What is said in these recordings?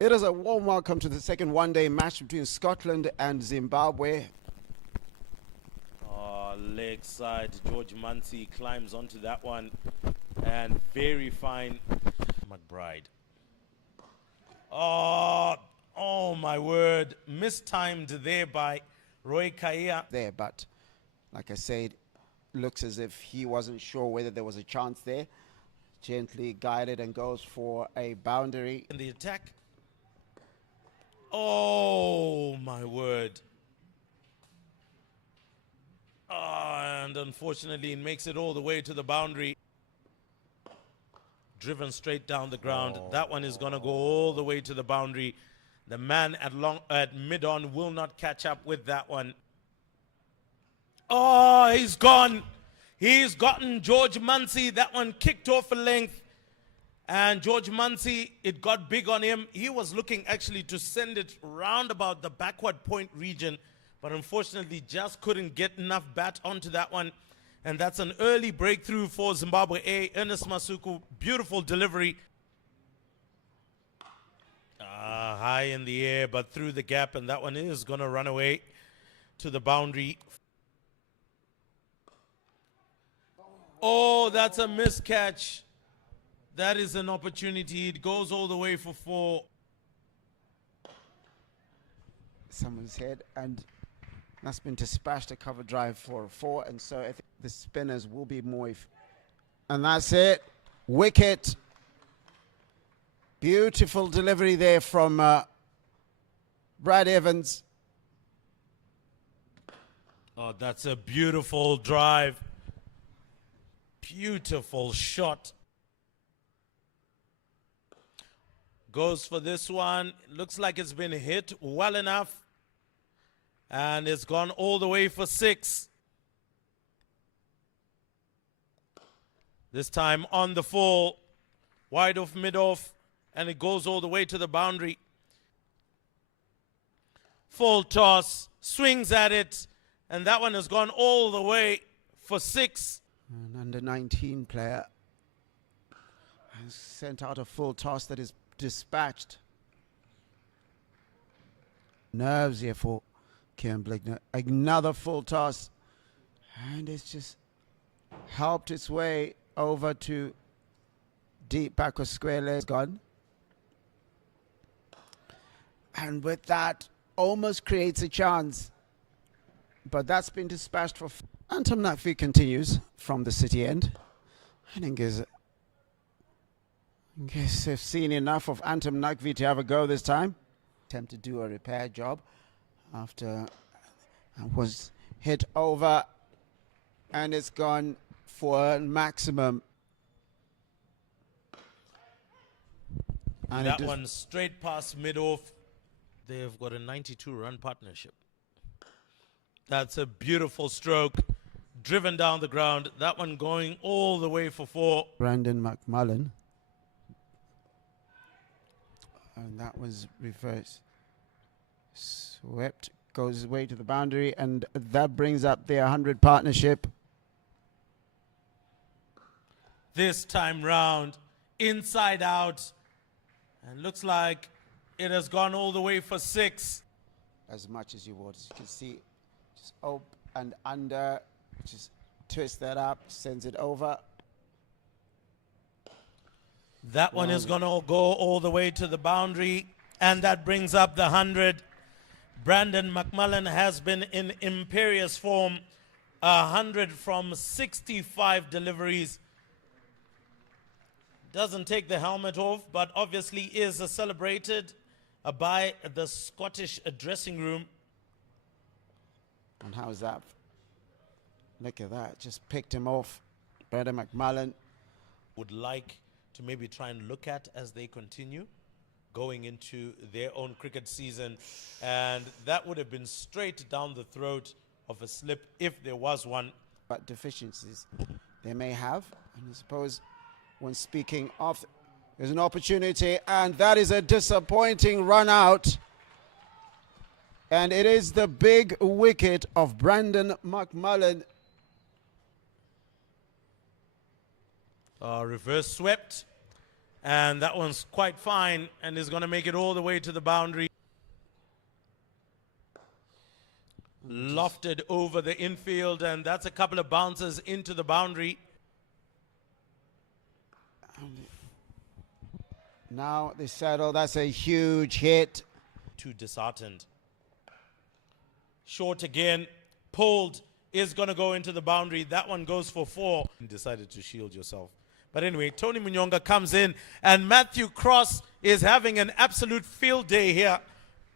It is a warm welcome to the second one-day match between Scotland and Zimbabwe. Leg side, George Muncie climbs onto that one, and very fine McBride. Oh my word, mistimed there by Roy Kaya. There, but like I said, looks as if he wasn't sure whether there was a chance there. Gently guided and goes for a boundary. In the attack. Oh my word. And unfortunately, it makes it all the way to the boundary. Driven straight down the ground. That one is going to go all the way to the boundary. The man at mid-on will not catch up with that one. Oh, he's gone. He's gotten George Muncie. That one kicked off a length. And George Muncie, it got big on him. He was looking actually to send it round about the backward point region, but unfortunately just couldn't get enough bat onto that one. And that's an early breakthrough for Zimbabwe A. Ernest Masuku, beautiful delivery. High in the air, but through the gap, and that one is going to run away to the boundary. Oh, that's a miscatch. That is an opportunity. It goes all the way for 4. Someone's head, and that's been dispatched a cover drive for 4, and so I think the spinners will be more. And that's it. Wicket. Beautiful delivery there from Brad Evans. Oh, that's a beautiful drive. Beautiful shot. Goes for this one. Looks like it's been hit well enough. And it's gone all the way for 6. This time on the full. Wide off, mid off. And it goes all the way to the boundary. Full toss. Swings at it. And that one has gone all the way for 6. An under-19 player has sent out a full toss that is dispatched. Nerves here for Kieran Bligner. Another full toss. And it's just helped its way over to deep backward square leg. Gone. And with that, almost creates a chance. But that's been dispatched for... Anton Nakvi continues from the city end. I think I guess they've seen enough of Anton Nakvi to have a go this time. Attempt to do a repair job after was hit over, and it's gone for a maximum. And that one straight past mid-off. They've got a 92-run partnership. That's a beautiful stroke. Driven down the ground. That one going all the way for 4. Brandon McMullen. And that was reversed. Swept. Goes away to the boundary. And that brings up their 100 partnership. This time round. Inside out. And looks like it has gone all the way for 6. As much as you want. As you can see, just up and under. Just twist that up, sends it over. That one is going to go all the way to the boundary, and that brings up the 100. Brandon McMullen has been in imperious form. 100 from 65 deliveries. Doesn't take the helmet off, but obviously is celebrated by the Scottish dressing room. And how's that? Look at that, just picked him off. Brandon McMullen. Would like to maybe try and look at as they continue going into their own cricket season. And that would have been straight down the throat of a slip if there was one. But deficiencies they may have. And I suppose when speaking of, there's an opportunity, and that is a disappointing run out. And it is the big wicket of Brandon McMullen. Reverse swept. And that one's quite fine and is going to make it all the way to the boundary. Lofted over the infield, and that's a couple of bounces into the boundary. Now they settle. That's a huge hit. Too disheartened. Short again, pulled, is going to go into the boundary. That one goes for 4. You decided to shield yourself. But anyway, Tony Munyonga comes in, and Matthew Cross is having an absolute field day here.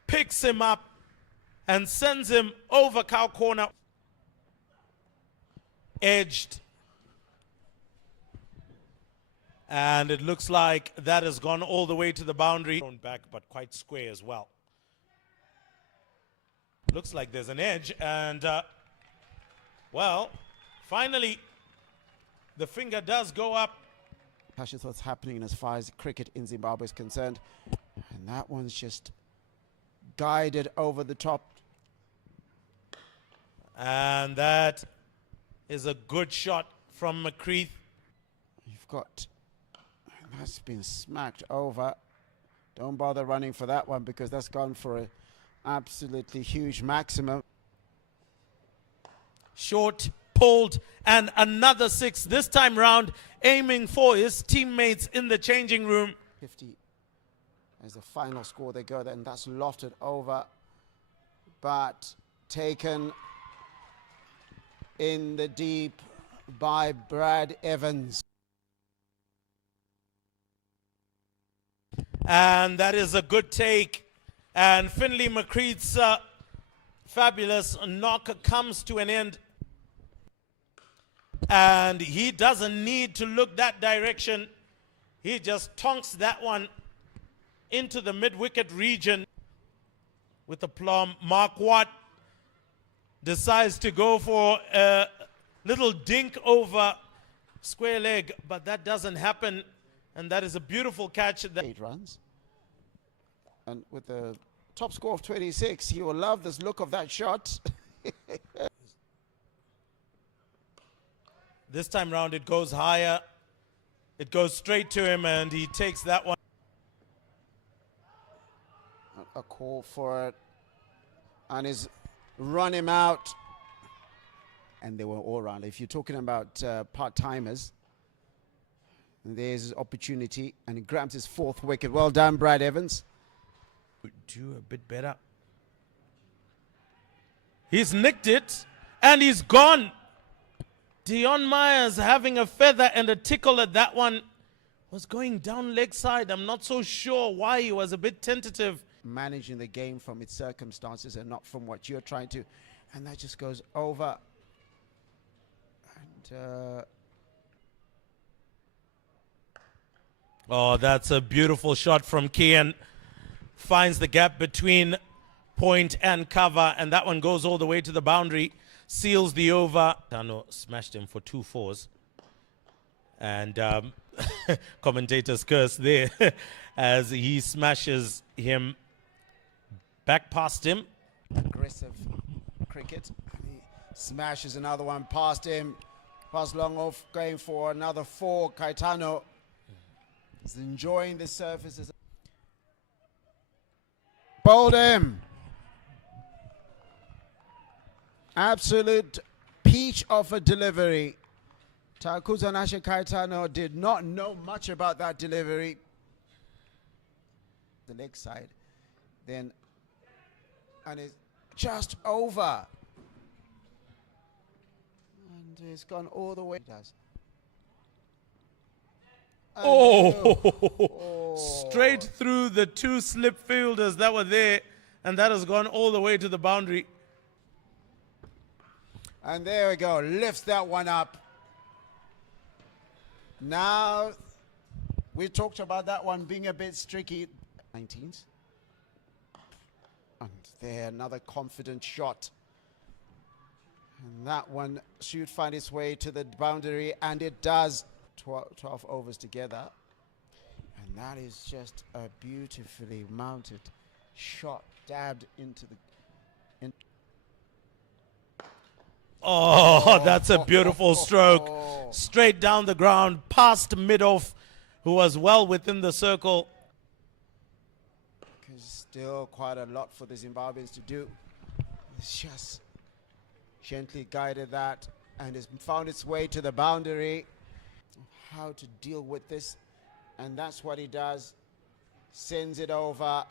Picks him up and sends him over cow corner. Edged. And it looks like that has gone all the way to the boundary. Thrown back, but quite square as well. Looks like there's an edge, and well, finally, the finger does go up. That's just what's happening as far as cricket in Zimbabwe is concerned. And that one's just guided over the top. And that is a good shot from McCreath. You've got, that's been smacked over. Don't bother running for that one because that's gone for an absolutely huge maximum. Short, pulled, and another 6 this time round, aiming for his teammates in the changing room. 50 as the final score they go, and that's lofted over, but taken in the deep by Brad Evans. And that is a good take. And Finley McCreath's fabulous knock comes to an end. And he doesn't need to look that direction. He just tonks that one into the mid-wicket region with the plum. Mark Watt decides to go for a little dink over square leg, but that doesn't happen. And that is a beautiful catch. 8 runs. And with the top score of 26, he will love this look of that shot. This time round it goes higher. It goes straight to him and he takes that one. A call for it. And is run him out. And they were all round. If you're talking about part-timers, there's his opportunity. And he grabs his 4th wicket. Well done, Brad Evans. Do a bit better. He's nicked it and he's gone. Dion Myers having a feather and a tickle at that one. Was going down leg side. I'm not so sure why he was a bit tentative. Managing the game from its circumstances and not from what you're trying to. And that just goes over. And oh, that's a beautiful shot from Kian. Finds the gap between point and cover, and that one goes all the way to the boundary. Seals the over. Tano smashed him for 2 4s. And commentators curse there as he smashes him back past him. Aggressive cricket. He smashes another one past him. Pass long off, going for another 4. Caetano is enjoying the surfaces. Bowled him. Absolute peach of a delivery. Takuzanashe Caetano did not know much about that delivery. The leg side. Then, and it's just over. And it's gone all the way. It does. Oh, straight through the 2 slip fielders that were there, and that has gone all the way to the boundary. And there we go, lifts that one up. Now, we talked about that one being a bit streaky. 19s. And there, another confident shot. And that one should find its way to the boundary, and it does. 12 overs together. And that is just a beautifully mounted shot, dabbed into the... Oh, that's a beautiful stroke. Straight down the ground, past mid-off, who was well within the circle. There's still quite a lot for the Zimbabweans to do. It's just gently guided that and has found its way to the boundary. How to deal with this, and that's what he does. Sends it over.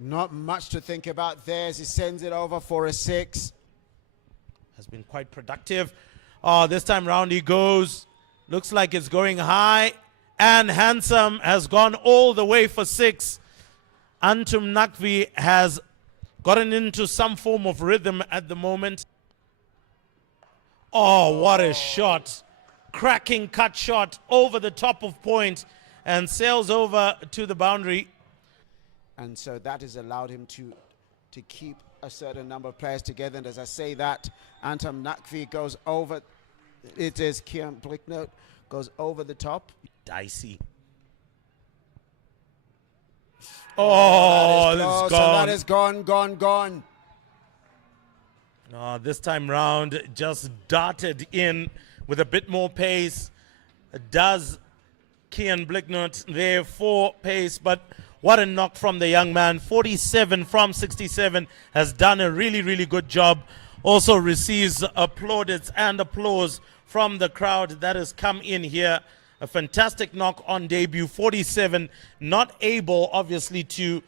Not much to think about there as he sends it over for a 6. Has been quite productive. This time round he goes. Looks like it's going high. And Handsome has gone all the way for 6. Antum Nakvi has gotten into some form of rhythm at the moment. Oh, what a shot. Cracking cut shot over the top of point and sails over to the boundary. And so that has allowed him to keep a certain number of players together. And as I say that, Antum Nakvi goes over. It is Kian Blicknote goes over the top. Dicey. Oh, this is gone. That is gone. This time round, just darted in with a bit more pace. Does Kian Blicknote there for pace, but what a knock from the young man. 47 from 67, has done a really, really good job. Also receives plaudits and applause from the crowd that has come in here. A fantastic knock on debut. 47, not able, obviously, to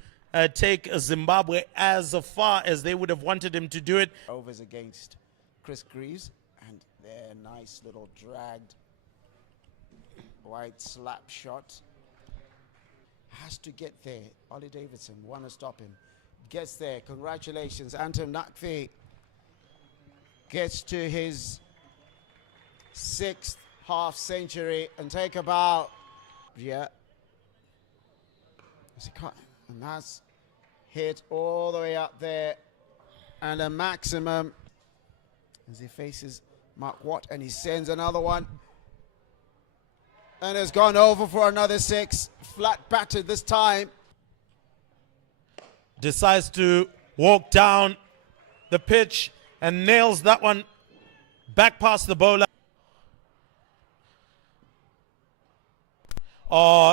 take Zimbabwe as far as they would have wanted him to do it. Overs against Chris Greaves, and their nice little dragged wide slap shot. Has to get there. Ollie Davidson want to stop him. Gets there. Congratulations. Antum Nakvi gets to his 6th half century and take about, and that's hit all the way up there, and a maximum as he faces Mark Watt, and he sends another one and has gone over for another 6. Flat battered this time. Decides to walk down the pitch and nails that one back past the bowler.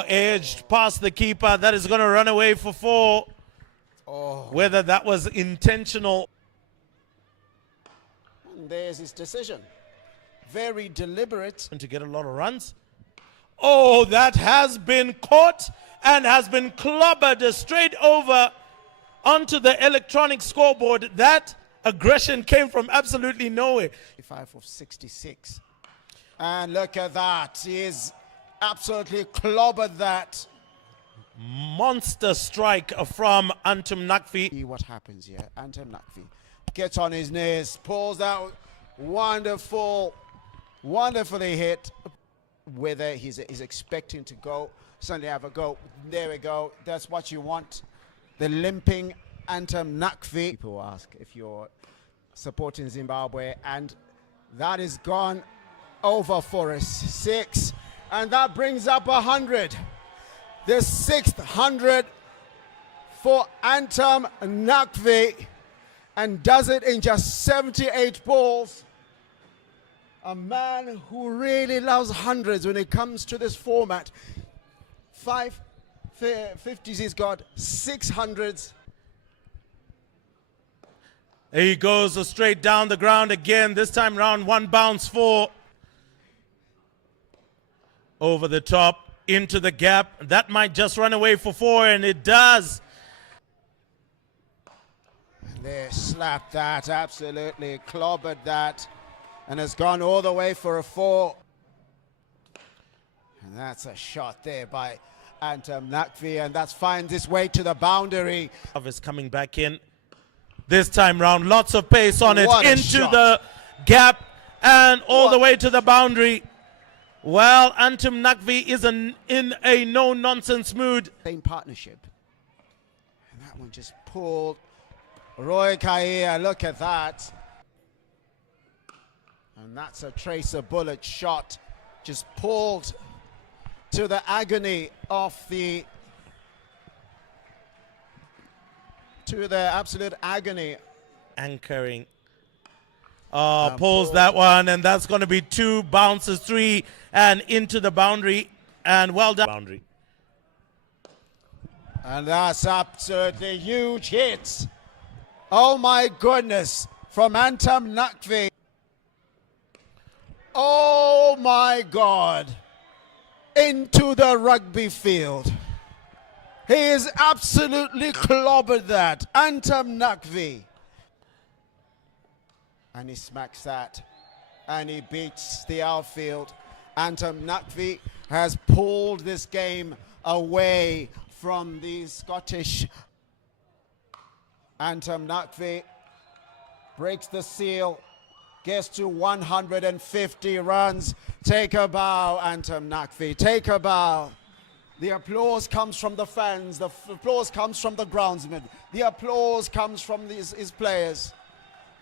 Edged past the keeper. That is going to run away for 4. Whether that was intentional. And there's his decision. Very deliberate. And to get a lot of runs. Oh, that has been caught and has been clobbered straight over onto the electronic scoreboard. That aggression came from absolutely nowhere. 5 of 66. And look at that. He is absolutely clobbered that. Monster strike from Antum Nakvi. See what happens here. Antum Nakvi gets on his knees, pulls out. Wonderfully hit. Whether he's expecting to go, suddenly have a go. There we go. That's what you want. The limping Antum Nakvi. People ask if you're supporting Zimbabwe, and that is gone over for a 6. And that brings up 100. The 6th 100 for Antum Nakvi, and does it in just 78 balls. A man who really loves hundreds when it comes to this format. 5 50s, he's got 600s. He goes straight down the ground again. This time round, 1 bounce 4. Over the top, into the gap. That might just run away for 4, and it does. There, slapped that, absolutely clobbered that, and has gone all the way for a 4. And that's a shot there by Antum Nakvi, and that's finds its way to the boundary. Is coming back in. This time round, lots of pace on it, What a into shot. the gap and all the way to the boundary. Well, Antum Nakvi is in a no-nonsense mood. Same partnership. And that one just pulled. Roy Kaia, look at that. And that's a tracer bullet shot. Just pulled to the agony of the... to the absolute agony. Anchoring. Pulls that one, and that's going to be 2 bounces, 3, and into the boundary. And well done. Boundary. And that's absolutely huge hits. Oh my goodness. From Antam Nakvi. Oh my God. Into the rugby field. He is absolutely clobbered that. Antam Nakvi. And he smacks that. And he beats the outfield. Antam Nakvi has pulled this game away from the Scottish. Antam Nakvi breaks the seal, gets to 150 runs. Take a bow, Antam Nakvi, take a bow. The applause comes from the fans, the applause comes from the groundsmen, the applause comes from his players.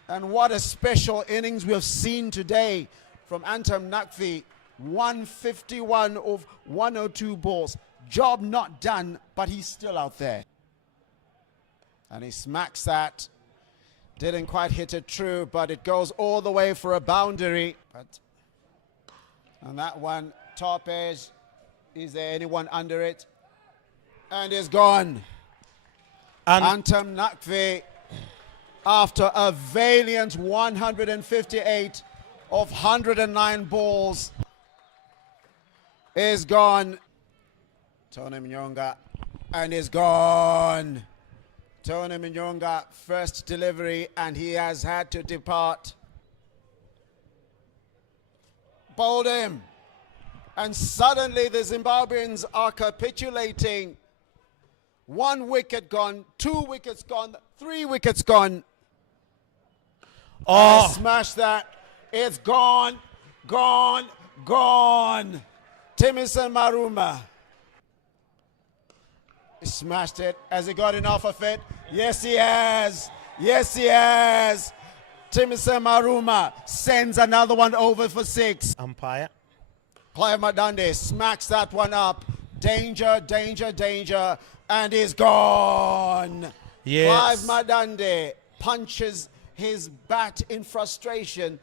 And what a special innings we have seen today from Antam Nakvi. 151 of 102 balls. Job not done, but he's still out there. And he smacks that. Didn't quite hit it true, but it goes all the way for a boundary. But on that one, top edge. Is there anyone under it? And it's gone. And Antam Nakvi, after a valiant 158 of 109 balls, is gone. Tony Mnyonga, and is gone. Tony Mnyonga, first delivery, and he has had to depart. Bowled him. And suddenly the Zimbabweans are capitulating. 1 wicket gone, 2 wickets gone, 3 wickets gone. Oh, smash that. It's gone, gone, gone. Timison Maruma. He smashed it. Has he got enough of it? Yes, he has. Yes, he has. Timison Maruma sends another one over for 6. umpire. Clive Madande smacks that one up. Danger, danger, danger. And he's gone. Yes. Clive Madande punches his bat in frustration.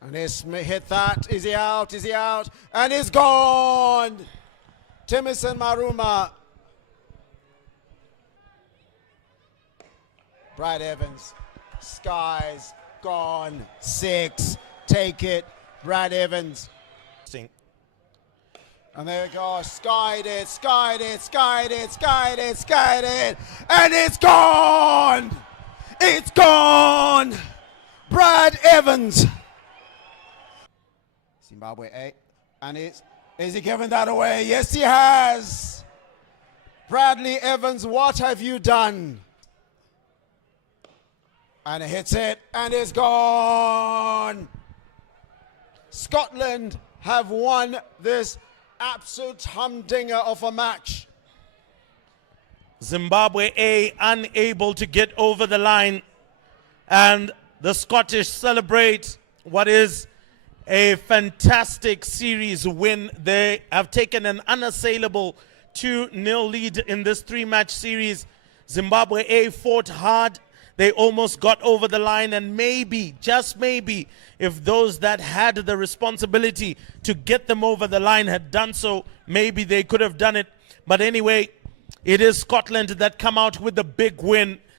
And he's hit that. Is he out? Is he out? And he's gone. Timison Maruma. Brad Evans. Skies. Gone. 6. Take it. Brad Evans. And there we go. Skied it. Skied it. Skied it. Skied it. Skied it. And it's gone. It's gone. Brad Evans. Zimbabwe A. And is he giving that away? Yes, he has. Bradley Evans, what have you done? And it hits it, and it's gone. Scotland have won this absolute humdinger of a match. Zimbabwe A unable to get over the line, and the Scottish celebrate what is a fantastic series win. They have taken an unassailable 2-0 lead in this 3-match series. Zimbabwe A fought hard. They almost got over the line, and maybe, just maybe, if those that had the responsibility to get them over the line had done so, maybe they could have done it. But anyway, it is Scotland that come out with the big win.